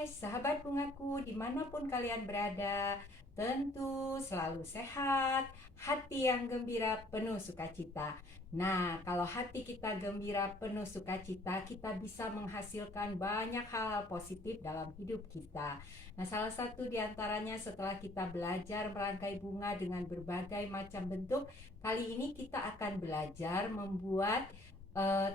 Hai sahabat bungaku, dimanapun kalian berada, tentu selalu sehat, hati yang gembira penuh sukacita. Nah, kalau hati kita gembira penuh sukacita, kita bisa menghasilkan banyak hal-hal positif dalam hidup kita. Nah, salah satu diantaranya setelah kita belajar merangkai bunga dengan berbagai macam bentuk, kali ini kita akan belajar membuat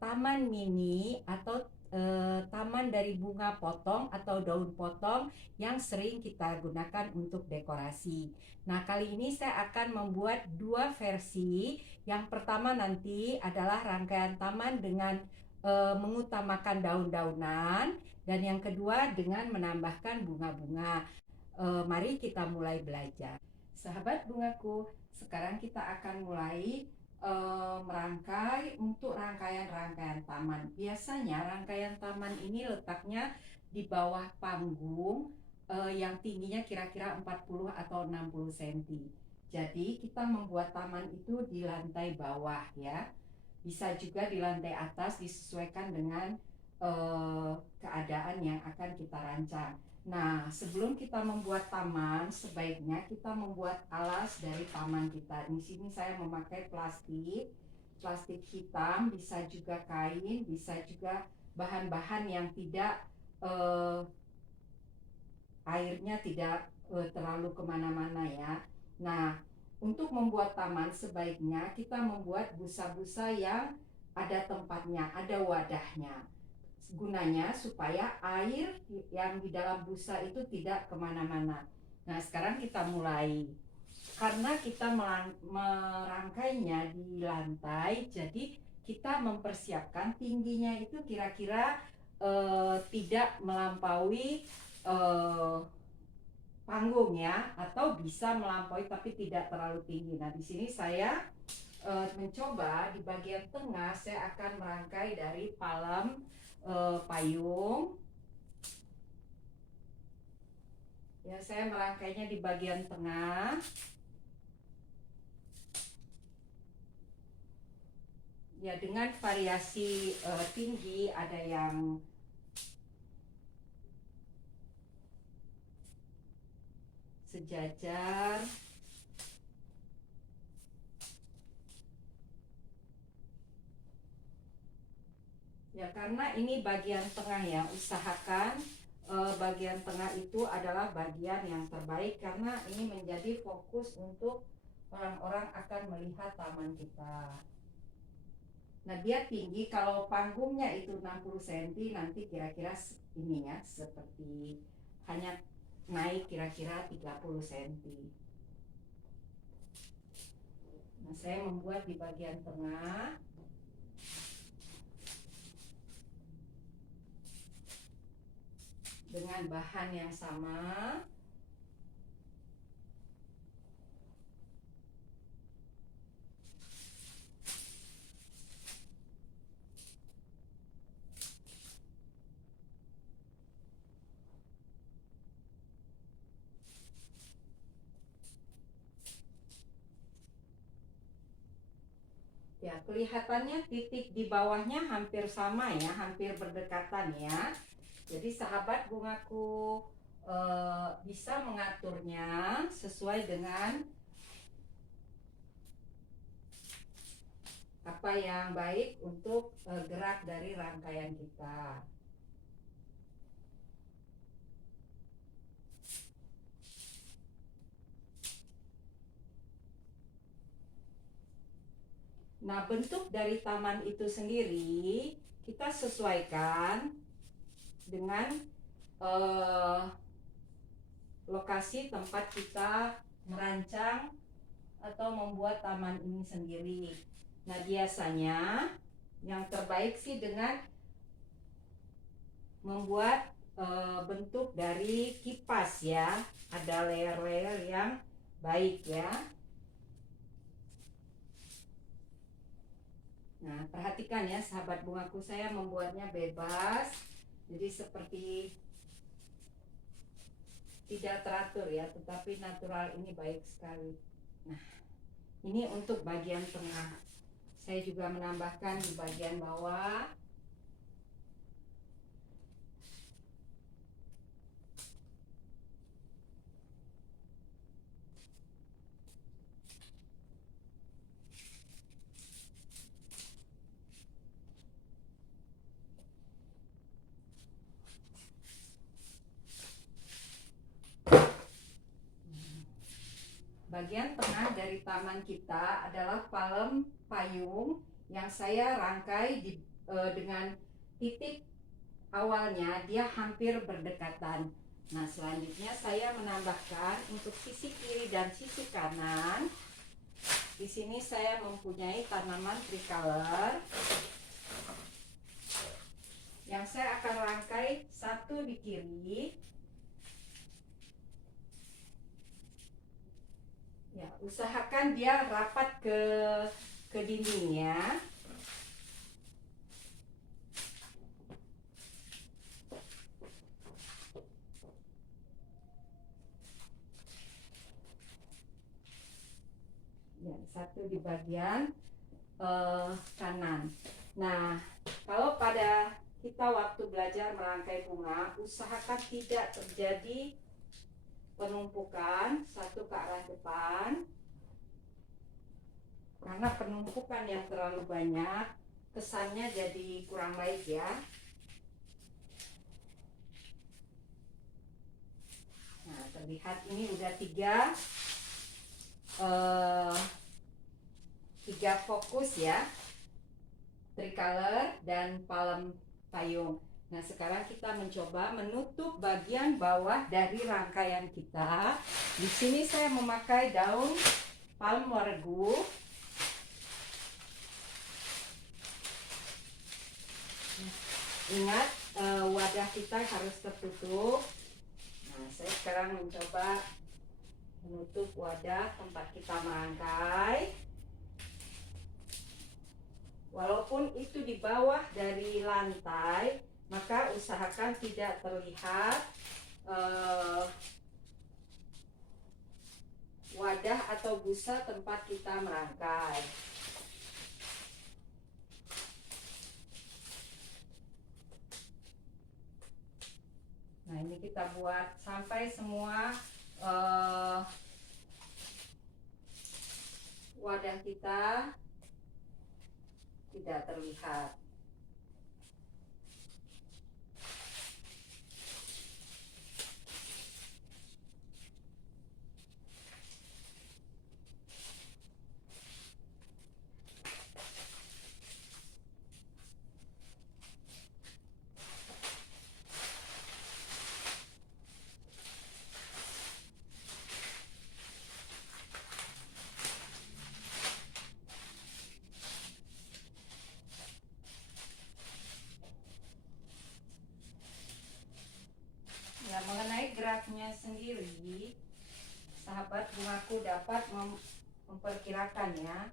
taman mini atau taman dari bunga potong atau daun potong yang sering kita gunakan untuk dekorasi. Nah, kali ini saya akan membuat dua versi. Yang pertama nanti adalah rangkaian taman dengan mengutamakan daun-daunan, dan yang kedua dengan menambahkan bunga-bunga. Mari kita mulai belajar. Sahabat bungaku, sekarang kita akan mulai merangkai untuk rangkaian-rangkaian taman. Biasanya rangkaian taman ini letaknya di bawah panggung yang tingginya kira-kira 40 atau 60 cm. Jadi kita membuat taman itu di lantai bawah ya. Bisa juga di lantai atas disesuaikan dengan keadaan yang akan kita rancang. Nah, sebelum kita membuat taman, sebaiknya kita membuat alas dari taman kita. Di sini saya memakai plastik hitam, bisa juga kain, bisa juga bahan-bahan yang tidak eh, airnya tidak terlalu kemana-mana ya. Nah, untuk membuat taman sebaiknya kita membuat busa-busa yang ada tempatnya, ada wadahnya. Gunanya supaya air yang di dalam busa itu tidak kemana-mana. Nah, sekarang kita mulai. Karena kita merangkainya di lantai, jadi kita mempersiapkan tingginya itu kira-kira tidak melampaui eh, panggung ya, atau bisa melampaui tapi tidak terlalu tinggi. Nah, di sini saya mencoba di bagian tengah saya akan merangkai dari palem payung. Ya, saya merangkainya di bagian tengah. Ya, dengan variasi tinggi, ada yang sejajar. Ya, karena ini bagian tengah ya, usahakan bagian tengah itu adalah bagian yang terbaik karena ini menjadi fokus untuk orang-orang akan melihat taman kita. Nah, dia tinggi, kalau panggungnya itu 60 cm, nanti kira-kira ini ya, seperti hanya naik kira-kira 30 cm. Nah, saya membuat di bagian tengah. Dengan bahan yang sama. Ya, kelihatannya titik di bawahnya hampir sama ya, hampir berdekatan ya. Jadi sahabat bungaku bisa mengaturnya sesuai dengan apa yang baik untuk gerak dari rangkaian kita. Nah, bentuk dari taman itu sendiri kita sesuaikan dengan lokasi tempat kita merancang atau membuat taman ini sendiri. Nah, biasanya yang terbaik sih dengan membuat bentuk dari kipas ya. Ada layer-layer yang baik ya. Nah, perhatikan ya sahabat bungaku, saya membuatnya bebas. Jadi seperti tidak teratur ya, tetapi natural, ini baik sekali. Nah, ini untuk bagian tengah. Saya juga menambahkan di bagian bawah. bagian tengah dari taman kita adalah palem payung yang saya rangkai dengan titik awalnya dia hampir berdekatan. Nah, selanjutnya saya menambahkan untuk sisi kiri dan sisi kanan. Di sini saya mempunyai tanaman tricolor yang saya akan rangkai satu di kiri. Ya, usahakan dia rapat ke dindingnya. Ya, satu di bagian kanan. Nah, kalau pada kita waktu belajar merangkai bunga, usahakan tidak terjadi penumpukan satu ke arah depan, karena penumpukan yang terlalu banyak kesannya jadi kurang baik ya. Nah, terlihat ini udah tiga fokus ya, tricolor dan palem payung. Nah, sekarang kita mencoba menutup bagian bawah dari rangkaian kita. Di sini saya memakai daun palm wargu. Ingat, wadah kita harus tertutup. Nah, saya sekarang mencoba menutup wadah tempat kita merangkai. Walaupun itu di bawah dari lantai, maka usahakan tidak terlihat wadah atau busa tempat kita merangkai. Nah, ini kita buat sampai semua wadah kita tidak terlihat. Ya, mengenai geraknya sendiri, sahabat bungaku dapat memperkirakannya.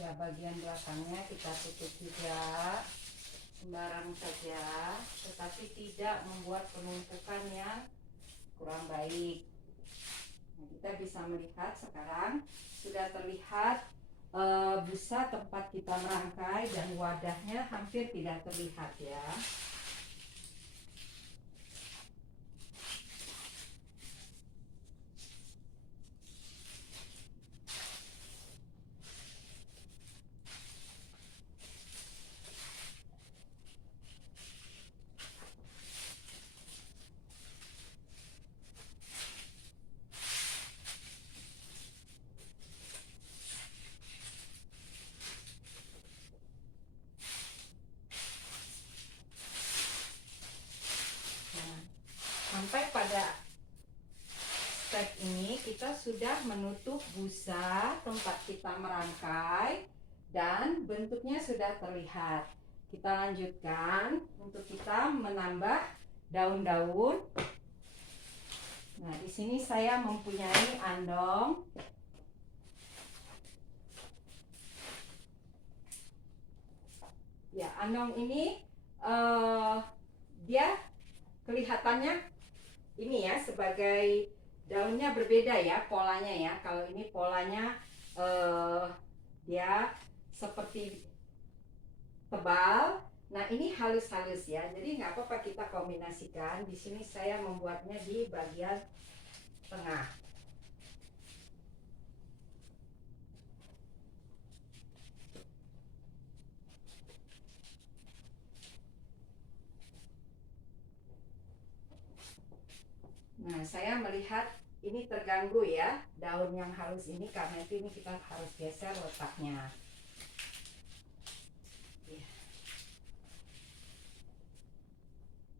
Ya, bagian belakangnya kita tutup juga sembarang saja, tetapi tidak membuat penumpukan yang kurang baik. Nah, kita bisa melihat sekarang sudah terlihat busa tempat kita merangkai dan wadahnya hampir tidak terlihat ya. kita sudah menutup busa tempat kita merangkai dan bentuknya sudah terlihat. Kita lanjutkan untuk kita menambah daun-daun. Nah, di sini saya mempunyai andong. Ya, andong ini dia kelihatannya ini ya sebagai daunnya berbeda ya polanya ya. Kalau ini polanya dia seperti tebal. Nah, ini halus-halus ya. Jadi nggak apa-apa kita kombinasikan. Di sini saya membuatnya di bagian tengah. Nah, saya melihat ini terganggu ya daun yang halus ini, karena itu ini kita harus geser letaknya. Ya.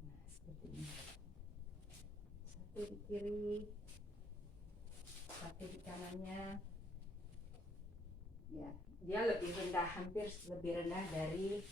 Nah, seperti ini. Satu di kiri, satu di kanannya. Ya, dia lebih rendah, hampir lebih rendah dari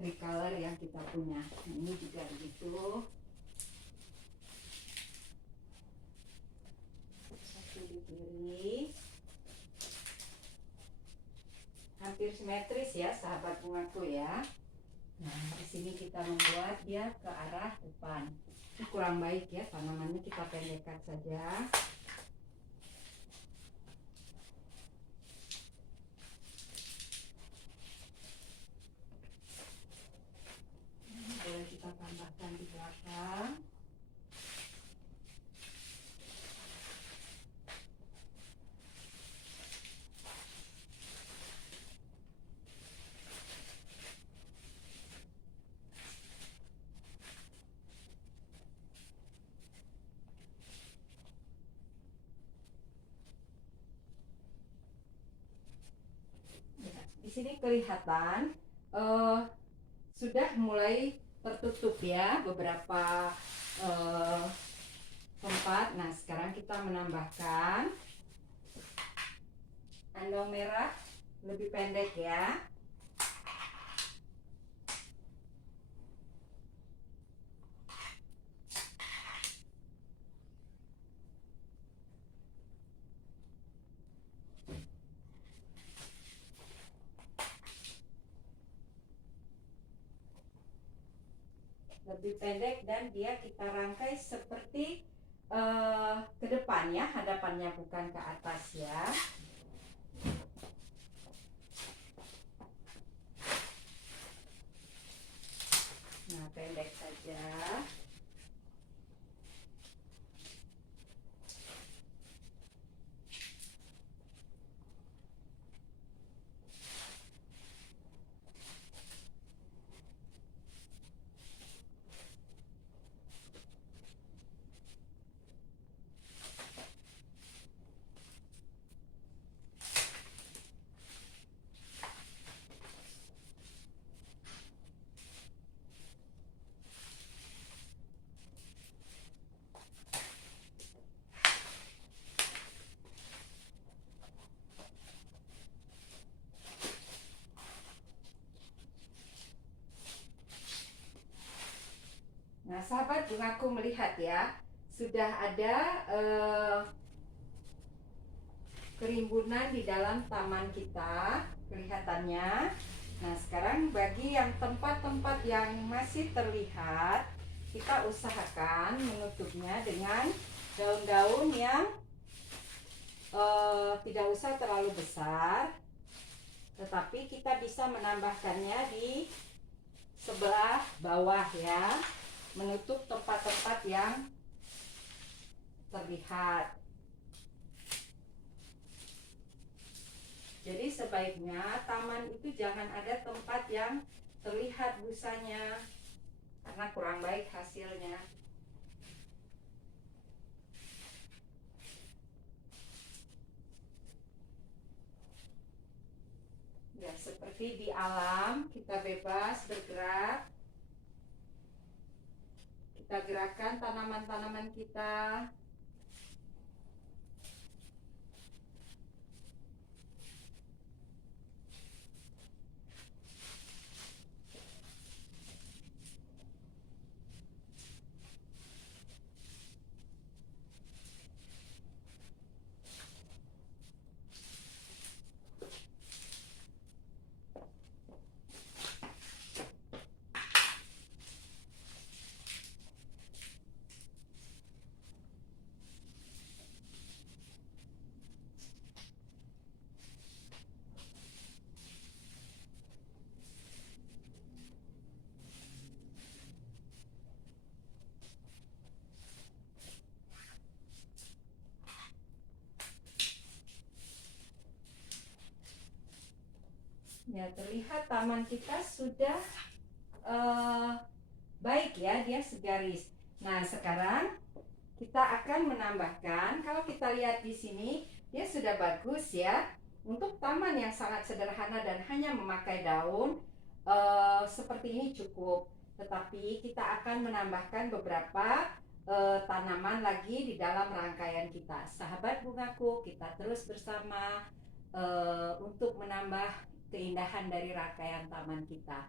tricolor yang kita punya. Nah, ini juga begitu. Satu di kiri. Hampir simetris ya sahabat bungaku ya. Nah, di sini kita membuat dia ke arah depan. Ini kurang baik ya, tanamannya kita pendekkan saja. Boleh kita tambahkan di belakang. Di sini kelihatan sudah mulai tertutup ya beberapa tempat. Nah, sekarang kita menambahkan andong merah lebih pendek ya. Lebih pendek dan dia kita rangkai seperti ke depan ya, hadapannya bukan ke atas ya. Nah, pendek saja. Nah, sahabat bungaku melihat ya, sudah ada kerimbunan di dalam taman kita kelihatannya. Nah, sekarang bagi yang tempat-tempat yang masih terlihat, kita usahakan menutupnya dengan daun-daun yang tidak usah terlalu besar, tetapi kita bisa menambahkannya di sebelah bawah ya, menutup tempat-tempat yang terlihat. Jadi sebaiknya taman itu jangan ada tempat yang terlihat busanya, karena kurang baik hasilnya. Ya, seperti di alam kita bebas bergerak. Kita gerakkan tanaman-tanaman kita. Ya, terlihat taman kita sudah baik ya, dia segaris. Nah, sekarang kita akan menambahkan, kalau kita lihat di sini, dia sudah bagus ya. Untuk taman yang sangat sederhana dan hanya memakai daun, seperti ini cukup. Tetapi kita akan menambahkan beberapa tanaman lagi di dalam rangkaian kita. Sahabat bungaku, kita terus bersama untuk menambah keindahan dari rangkaian taman kita.